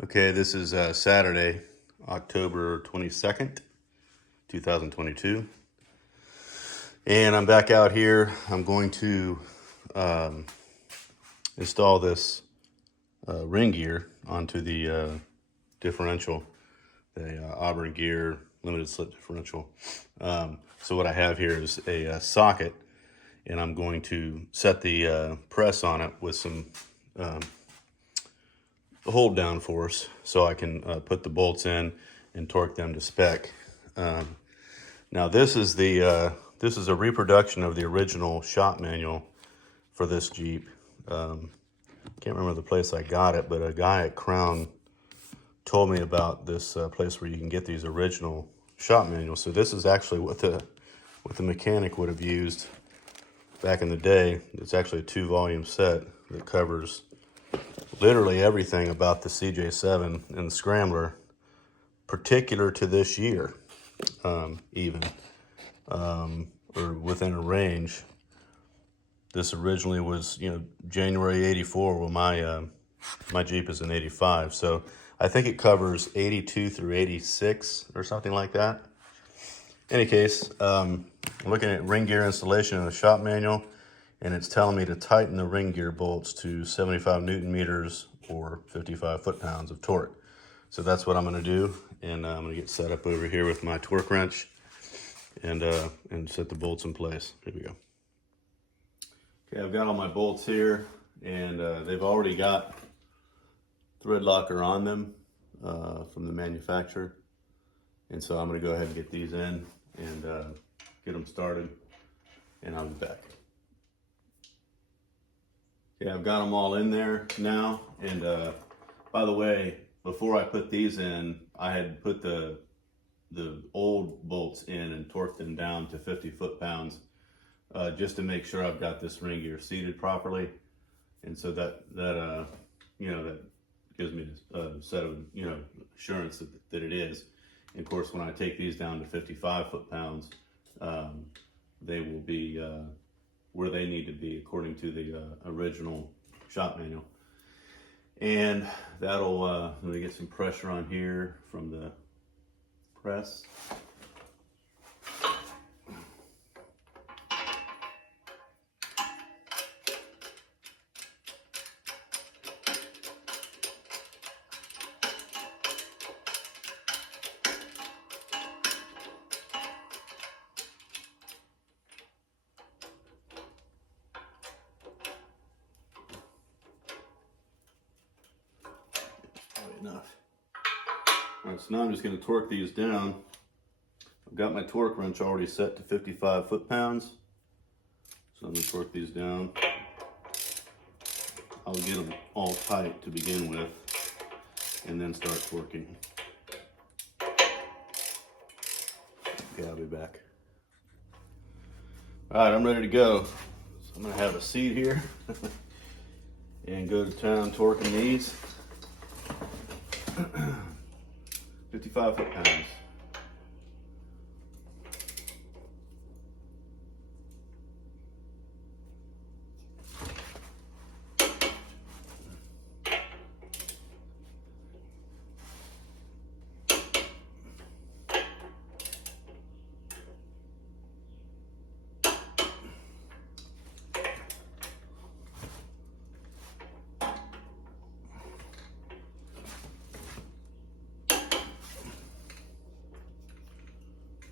Okay, this is Saturday, October 22nd, 2022. And I'm back out here. I'm going to install this ring gear onto the differential, the Auburn gear limited slip differential. So what I have here is a socket, and I'm going to set the press on it with some hold down force so I can put the bolts in and torque them to spec. Now this is a reproduction of the original shop manual for this Jeep. Can't remember the place I got it, but a guy at Crown told me about this place where you can get these original shop manuals. So this is actually what the mechanic would have used back in the day. It's actually a 2-volume set that covers literally everything about the CJ7 and the Scrambler, particular to this year, even, or within a range. This originally was, January '84. Well, my Jeep is an '85, so I think it covers '82 through '86 or something like that. Any case, I'm looking at ring gear installation in the shop manual, and it's telling me to tighten the ring gear bolts to 75 Newton meters or 55 foot-pounds of torque. So that's what I'm going to do, and I'm going to get set up over here with my torque wrench and set the bolts in place. Here we go. Okay, I've got all my bolts here, and they've already got thread locker on them from the manufacturer. And so I'm going to go ahead and get these in and get them started, and I'll be back. Okay, I've got them all in there now, and by the way, before I put these in, I had put the old bolts in and torqued them down to 50 foot-pounds just to make sure I've got this ring gear seated properly, and so that gives me a set of assurance that it is. And of course, when I take these down to 55 foot-pounds, they will be where they need to be according to the original shop manual. And that'll, let me get some pressure on here from the press. Enough. All right, so now I'm just going to torque these down. I've got my torque wrench already set to 55 foot-pounds, so I'm going to torque these down. I'll get them all tight to begin with, and then start torquing. Okay, I'll be back. All right, I'm ready to go. So I'm going to have a seat here and go to town torquing these. 55 foot-pounds.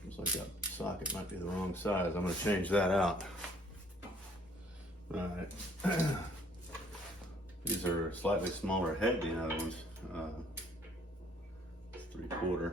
Looks like that socket might be the wrong size. I'm going to change that out. All right. These are slightly smaller head than the other ones. 3/4.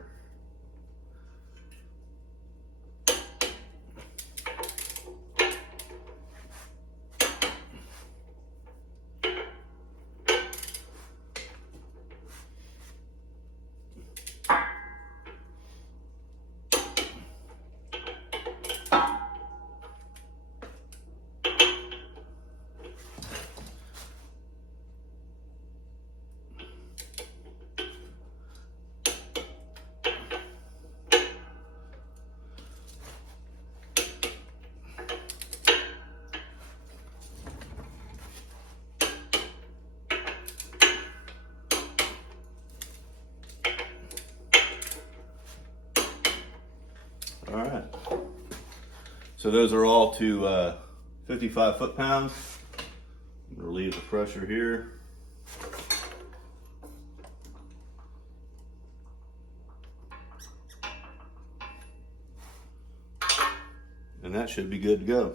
So those are all to 55 foot-pounds. I'm gonna relieve the pressure here. And that should be good to go.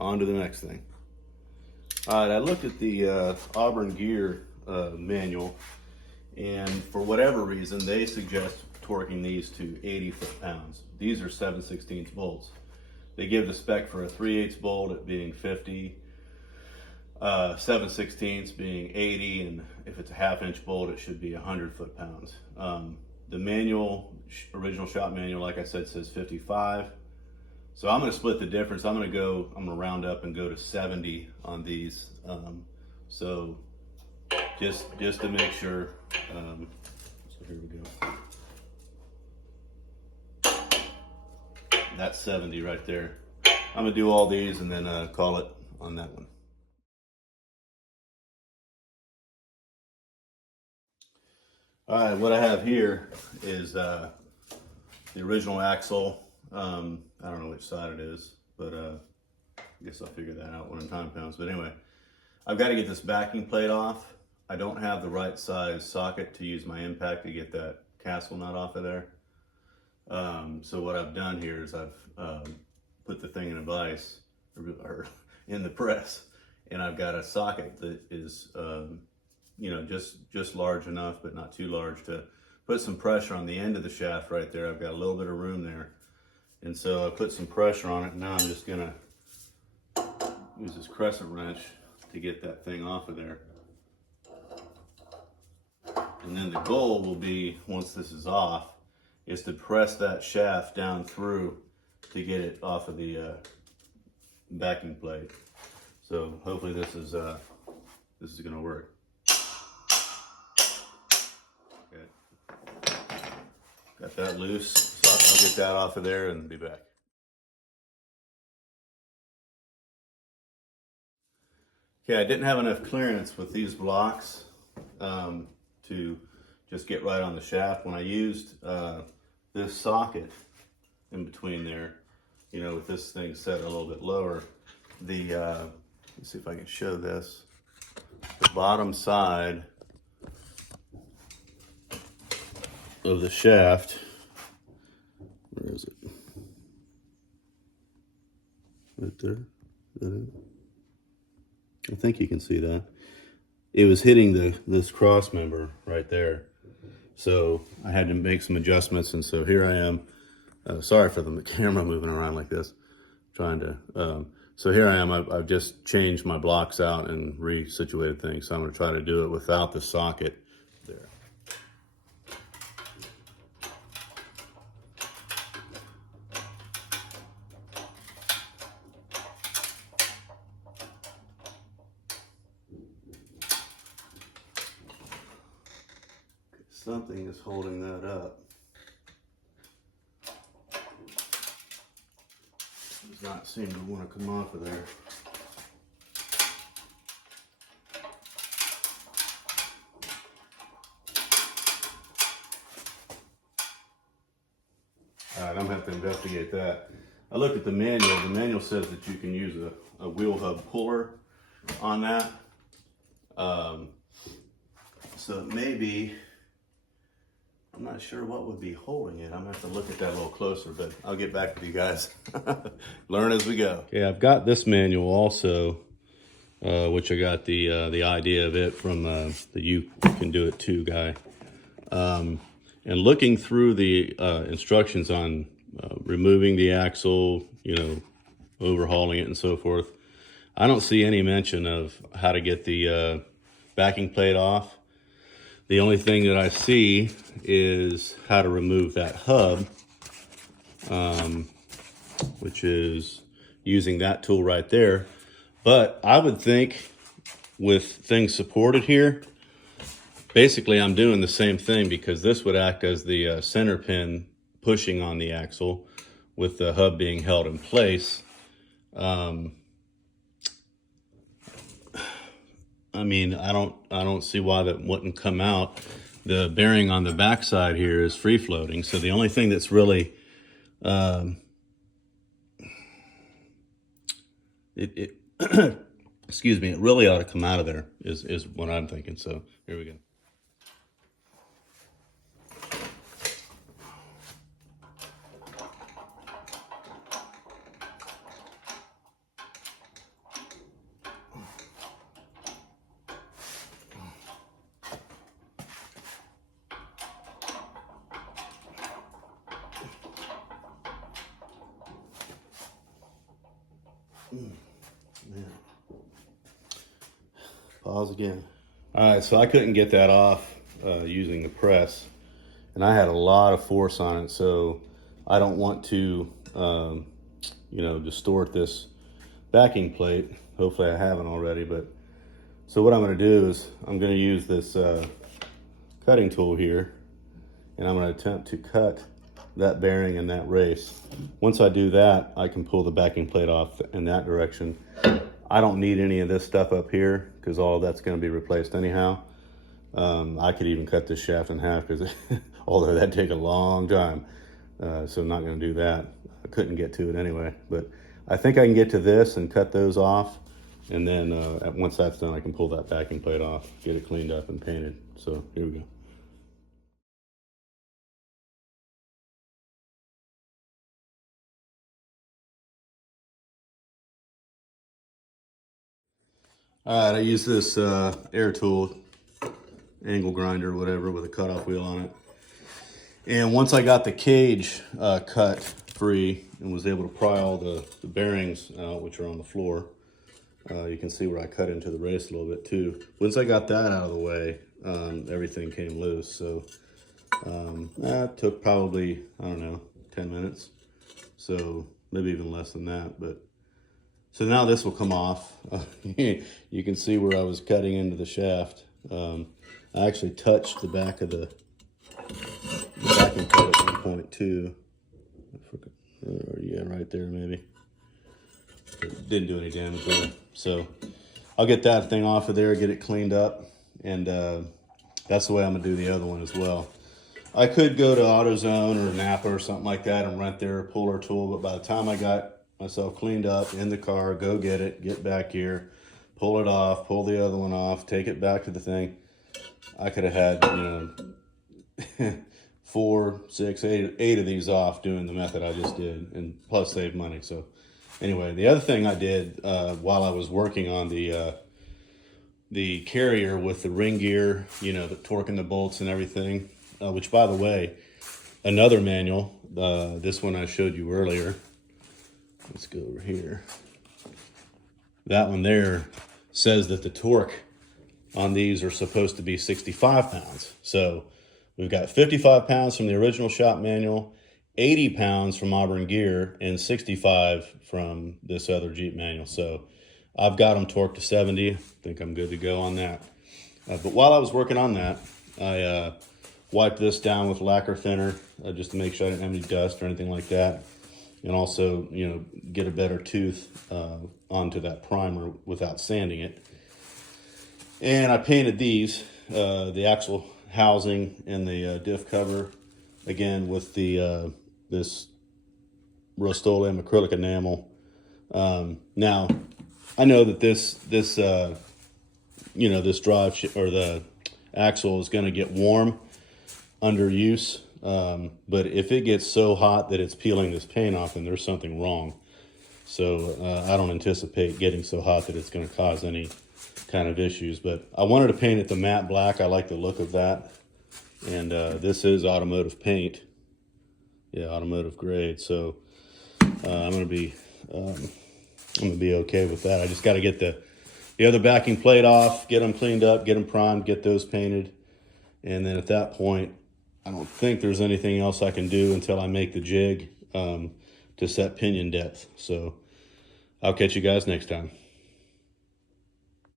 On to the next thing. All right, I looked at the Auburn Gear manual, and for whatever reason, they suggest torquing these to 80 foot-pounds. These are 7/16 bolts. They give the spec for a 3/8 bolt at being 50, 7/16 being 80, and if it's a 1/2 inch bolt, it should be 100 foot-pounds. The manual, original shop manual, like I said, says 55. So I'm going to split the difference. I'm going to round up and go to 70 on these. So just to make sure. So here we go. That's 70 right there. I'm going to do all these and then call it on that one. All right, what I have here is the original axle. I don't know which side it is, but I guess I'll figure that out when in time comes. But anyway, I've got to get this backing plate off. I don't have the right size socket to use my impact to get that castle nut off of there. So what I've done here is I've put the thing in a vise, or in the press, and I've got a socket that is, you know, just large enough, but not too large to put some pressure on the end of the shaft right there. I've got a little bit of room there. And so I put some pressure on it, and now I'm just gonna use this crescent wrench to get that thing off of there. And then the goal will be, once this is off, is to press that shaft down through to get it off of the backing plate. So hopefully this is gonna work. Okay. Got that loose, so I'll get that off of there and be back. Okay, I didn't have enough clearance with these blocks to just get right on the shaft. When I used this socket in between there, you know, with this thing set a little bit lower, let's see if I can show this. The bottom side of the shaft, where is it? Right there, is that it? I think you can see that. It was hitting this cross member right there. So I had to make some adjustments, and so here I am. Sorry for the camera moving around like this. Trying to, so here I am. I've just changed my blocks out and resituated things. So I'm gonna try to do it without the socket there. Something is holding that up. Does not seem to want to come off of there. All right, I'm gonna have to investigate that. I looked at the manual. The manual says that you can use a wheel hub puller on that. So it may be, I'm not sure what would be holding it. I'm gonna have to look at that a little closer, but I'll get back to you guys. Learn as we go. Okay, I've got this manual also, which I got the idea of it from the You Can Do It Too guy. And looking through the instructions on removing the axle, you know, overhauling it and so forth, I don't see any mention of how to get the backing plate off. The only thing that I see is how to remove that hub, which is using that tool right there. But I would think with things supported here, basically I'm doing the same thing, because this would act as the center pin pushing on the axle with the hub being held in place. I mean, I don't see why that wouldn't come out. The bearing on the backside here is free floating, so the only thing that's really it excuse me, it really ought to come out of there is what I'm thinking. So here we go. Man. Pause again. All right, so I couldn't get that off using the press, and I had a lot of force on it, so I don't want to, you know, distort this backing plate. Hopefully I haven't already, but so what I'm going to do is I'm going to use this cutting tool here, and I'm going to attempt to cut that bearing and that race. Once I do that, I can pull the backing plate off in that direction. I don't need any of this stuff up here because all of that's going to be replaced anyhow. I could even cut this shaft in half because although that'd take a long time, so I'm not going to do that. I couldn't get to it anyway, but I think I can get to this and cut those off, and then once that's done, I can pull that backing plate off, get it cleaned up and painted. So here we go. All right, I use this air tool, angle grinder, whatever, with a cutoff wheel on it. And once I got the cage cut free and was able to pry all the bearings out, which are on the floor, you can see where I cut into the race a little bit too. Once I got that out of the way, everything came loose. So that took probably, I don't know, 10 minutes. So maybe even less than that, but so now this will come off. You can see where I was cutting into the shaft. I actually touched the back of the backing plate at one point too. Yeah, right there maybe. It didn't do any damage with it. So I'll get that thing off of there, get it cleaned up, and that's the way I'm gonna do the other one as well. I could go to AutoZone or Napa or something like that and rent their puller tool, but by the time I got myself cleaned up in the car, go get it, get back here, pull it off, pull the other one off, take it back to the thing, I could have had, you know, 4, 6, 8 of these off doing the method I just did, and plus save money. So anyway, the other thing I did while I was working on the carrier with the ring gear, you know, the torquing the bolts and everything, which by the way, another manual, this one I showed you earlier. Let's go over here. That one there says that the torque on these are supposed to be 65 pounds. So we've got 55 pounds from the original shop manual, 80 pounds from Auburn Gear, and 65 from this other Jeep manual. So I've got them torqued to 70. I think I'm good to go on that. But while I was working on that, I wiped this down with lacquer thinner just to make sure I didn't have any dust or anything like that. And also, you know, get a better tooth onto that primer without sanding it. And I painted these, the axle housing and the diff cover, again with the this Rust-Oleum acrylic enamel. Now, I know that this you know, this drive or the axle is going to get warm under use. But if it gets so hot that it's peeling this paint off, then there's something wrong. So I don't anticipate getting so hot that it's going to cause any kind of issues. But I wanted to paint it the matte black. I like the look of that. And this is automotive paint. Yeah, automotive grade. So I'm gonna be okay with that. I just got to get the other backing plate off, get them cleaned up, get them primed, get those painted, and then at that point, I don't think there's anything else I can do until I make the jig to set pinion depth. So I'll catch you guys next time.